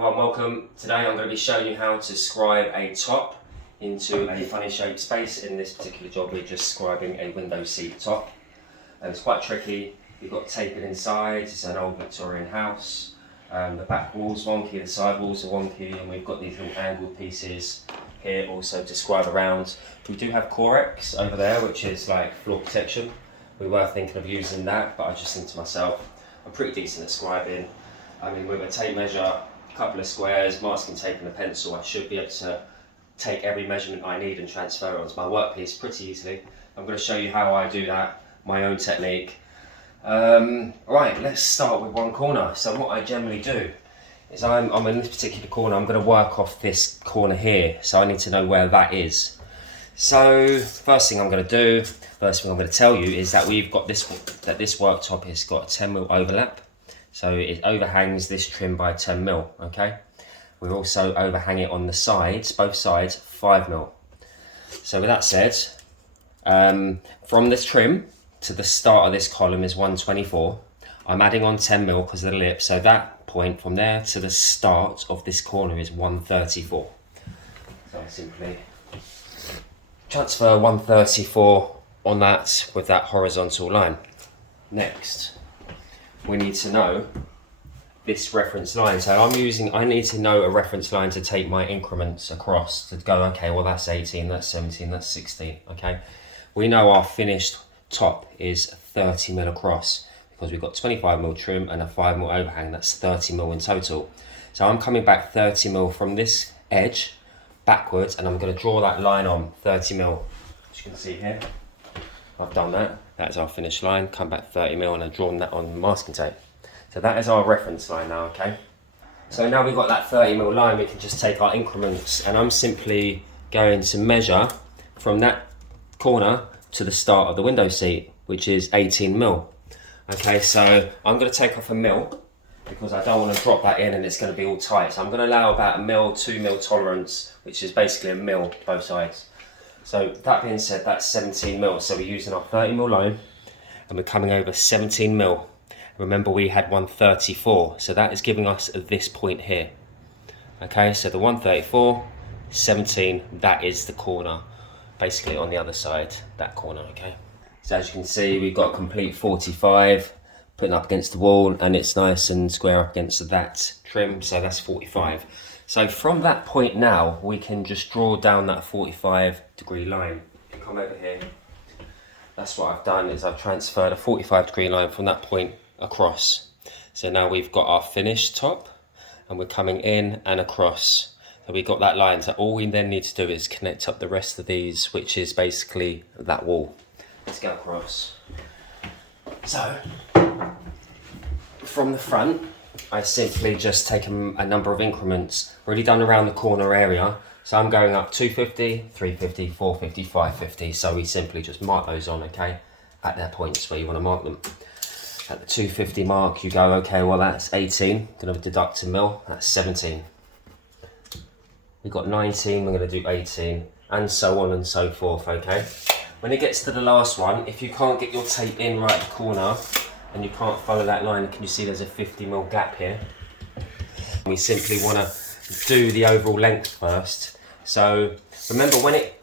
everyone, welcome. Today I'm going to be showing you how to scribe a top into a funny shaped space. In this particular job we're just scribing a window seat top. It's quite tricky. You've got to tape it inside. It's an old Victorian house. The back wall's wonky, the side walls are wonky, and we've got these little angled pieces here also to scribe around. We do have Corex over there, which is like floor protection. We were thinking of using that, but I just think to myself, I'm pretty decent at scribing. I mean, with a tape measure, a couple of squares, masking tape and a pencil, I should be able to take every measurement I need and transfer it onto my workpiece pretty easily. I'm going to show you how I do that, my own technique. Right, let's start with one corner. So what I generally do is I'm in this particular corner, I'm going to work off this corner here, so I need to know where that is. So first thing I'm going to tell you is that we've got this worktop has got a 10mm overlap. So it overhangs this trim by 10mm, okay? We also overhang it on the sides, both sides, 5mm. So with that said, from this trim to the start of this column is 124. I'm adding on 10mm because of the lip, so that point from there to the start of this corner is 134. So I simply transfer 134 on that with that horizontal line. Next, we need to know this reference line. So I need to know a reference line to take my increments across to go, okay, well that's 18, that's 17, that's 16, okay? We know our finished top is 30mm across because we've got 25mm trim and a 5mm overhang, that's 30mm in total. So I'm coming back 30mm from this edge backwards and I'm going to draw that line on 30mm. As you can see here, I've done that. That's our finished line, come back 30mm and I've drawn that on masking tape. So that is our reference line now, okay? So now we've got that 30mm line, we can just take our increments and I'm simply going to measure from that corner to the start of the window seat, which is 18mm. Okay, so I'm going to take off a mil because I don't want to drop that in and it's going to be all tight. So I'm going to allow about a mil, 2mm tolerance, which is basically a mil both sides. So that being said, that's 17mm. So we're using our 30mm line and we're coming over 17mm. Remember we had 134, so that is giving us this point here. Okay, so the 134, 17, that is the corner, basically on the other side, that corner, okay? So as you can see, we've got a complete 45 putting up against the wall and it's nice and square up against that trim, so that's 45. So from that point now, we can just draw down that 45-degree line. Come over here. That's what I've done, is I've transferred a 45-degree line from that point across. So now we've got our finished top and we're coming in and across. So we've got that line. So all we then need to do is connect up the rest of these, which is basically that wall. Let's go across. So from the front, I simply just take a number of increments, already done around the corner area. So I'm going up 250, 350, 450, 550. So we simply just mark those on, okay, at their points where you want to mark them. At the 250 mark, you go, okay, well that's 18. Going to deduct a mil, that's 17. We've got 19, we're going to do 18, and so on and so forth, okay? When it gets to the last one, if you can't get your tape in right at the corner, and you can't follow that line, can you see there's a 50mm gap here? We simply want to do the overall length first. So remember when it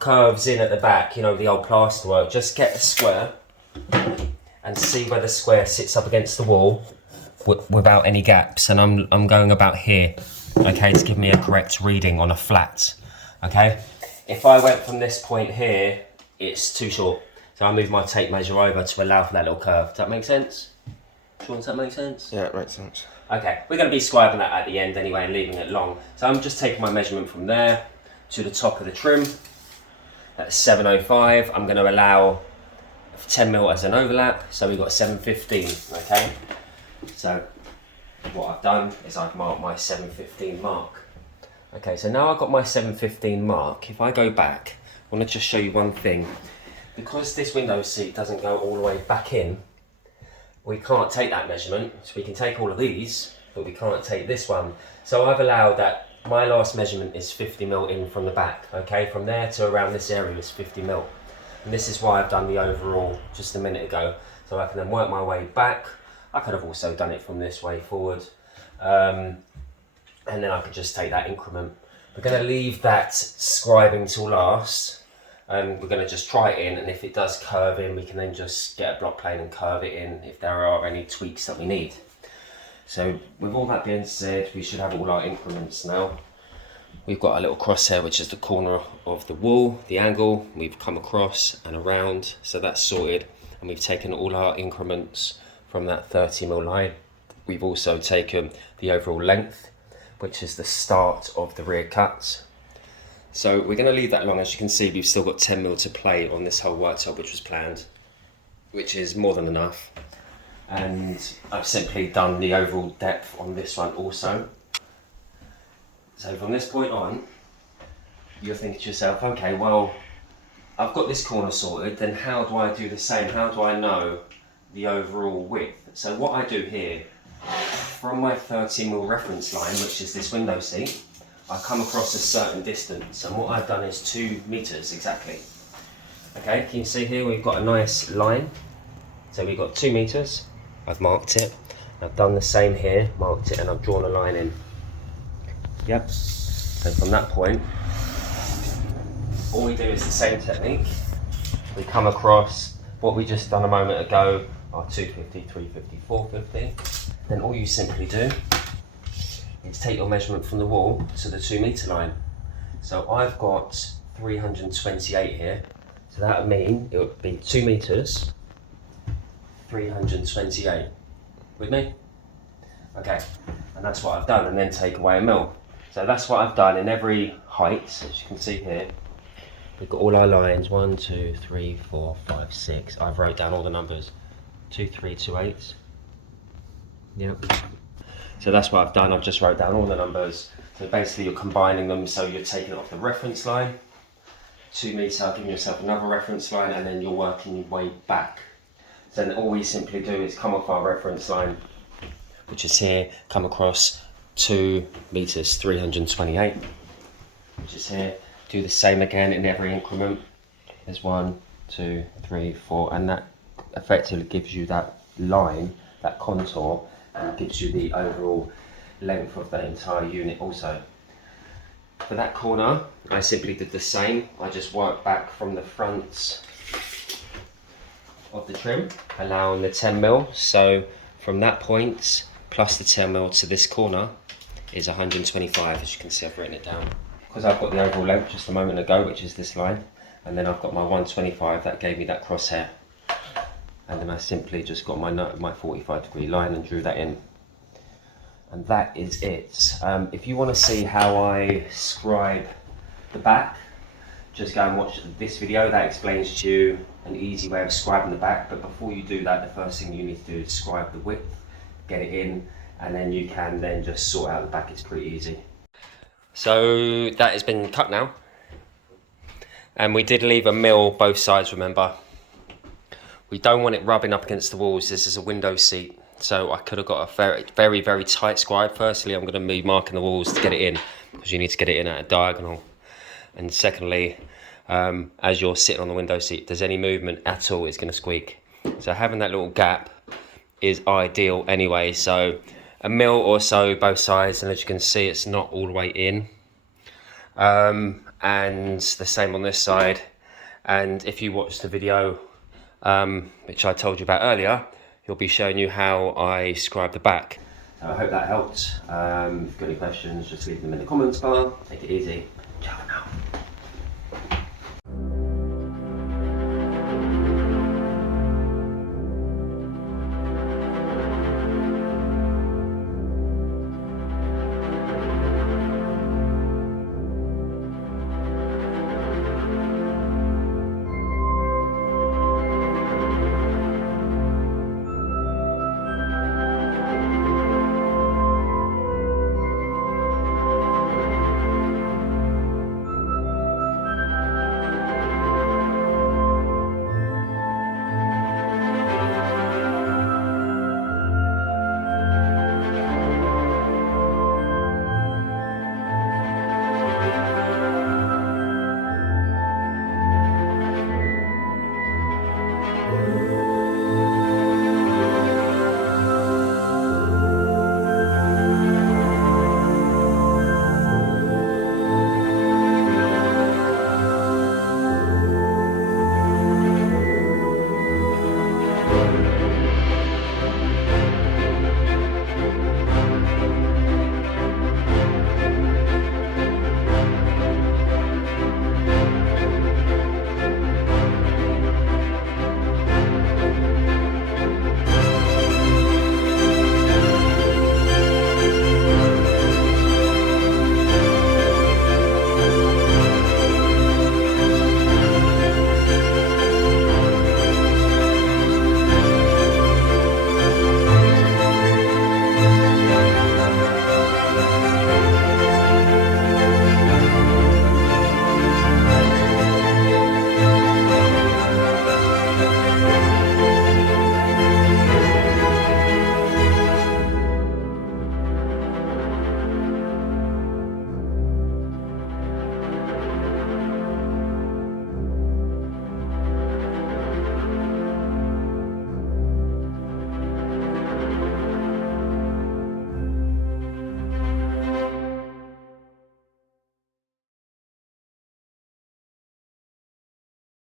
curves in at the back, you know, the old plasterwork, just get a square and see where the square sits up against the wall without any gaps. And I'm going about here, okay, to give me a correct reading on a flat, okay? If I went from this point here, it's too short. So I move my tape measure over to allow for that little curve. Does that make sense? Sean, does that make sense? Yeah, it makes sense. Okay, we're going to be scribing that at the end anyway and leaving it long. So I'm just taking my measurement from there to the top of the trim. That's 705. I'm going to allow 10mm as an overlap, so we've got 715, okay? So what I've done is I've marked my 715 mark. Okay, so now I've got my 715 mark. If I go back, I want to just show you one thing. Because this window seat doesn't go all the way back in, we can't take that measurement. So we can take all of these, but we can't take this one. So I've allowed that my last measurement is 50mm in from the back, okay? From there to around this area is 50mm. And this is why I've done the overall just a minute ago. So I can then work my way back. I could have also done it from this way forward. and then I can just take that increment. We're going to leave that scribing till last, and we're going to just try it in, and if it does curve in, we can then just get a block plane and curve it in if there are any tweaks that we need. So with all that being said, we should have all our increments now. We've got a little crosshair, which is the corner of the wall, the angle. We've come across and around, so that's sorted. And we've taken all our increments from that 30mm line. We've also taken the overall length, which is the start of the rear cuts. So we're going to leave that alone. As you can see, we've still got 10mm to play on this whole worktop, which was planned, which is more than enough. And I've simply done the overall depth on this one also. So from this point on, you're thinking to yourself, okay, well, I've got this corner sorted, then how do I do the same? How do I know the overall width? So what I do here, from my 30mm reference line, which is this window seat, I come across a certain distance, and what I've done is 2 meters exactly. Okay, can you see here we've got a nice line? So we've got 2 meters, I've marked it. I've done the same here, marked it, and I've drawn a line in. Yep, so from that point, all we do is the same technique. We come across what we just done a moment ago, our 250, 350, 450. Then all you simply do is take your measurement from the wall to the 2 meter line. So I've got 328 here, so that would mean it would be 2 meters, 328. With me? Okay, and that's what I've done, and then take away a mil. So that's what I've done in every height, as you can see here. We've got all our lines, 1, 2, 3, 4, 5, 6. I've wrote down all the numbers, 2, 3, 2, 8. Yep. So that's what I've done, I've just wrote down all the numbers. So basically you're combining them, so you're taking it off the reference line, 2 meter, giving yourself another reference line, and then you're working your way back. So then all we simply do is come off our reference line, which is here, come across 2 meters, 328, which is here. Do the same again in every increment. There's 1, 2, 3, 4, and that effectively gives you that line, that contour, and gives you the overall length of the entire unit also. For that corner, I simply did the same. I just worked back from the front of the trim, allowing the 10mm. So from that point, plus the 10mm to this corner is 125, as you can see I've written it down. Because I've got the overall length just a moment ago, which is this line, and then I've got my 125, that gave me that crosshair. And then I simply just got my 45-degree line and drew that in. And that is it. If you want to see how I scribe the back, just go and watch this video. That explains to you an easy way of scribing the back. But before you do that, the first thing you need to do is scribe the width, get it in, and then you can then just sort out the back. It's pretty easy. So that has been cut now. And we did leave a mil both sides, remember. We don't want it rubbing up against the walls. This is a window seat, so I could have got a very, very tight scribe. Firstly, I'm going to be marking the walls to get it in, because you need to get it in at a diagonal. And secondly, as you're sitting on the window seat, if there's any movement at all, it's going to squeak. So having that little gap is ideal anyway. So a mil or so both sides, and as you can see, it's not all the way in. And the same on this side. And if you watch the video, which I told you about earlier, he'll be showing you how I scribe the back. So I hope that helped. If you've got any questions, just leave them in the comments bar. Take it easy. Ciao.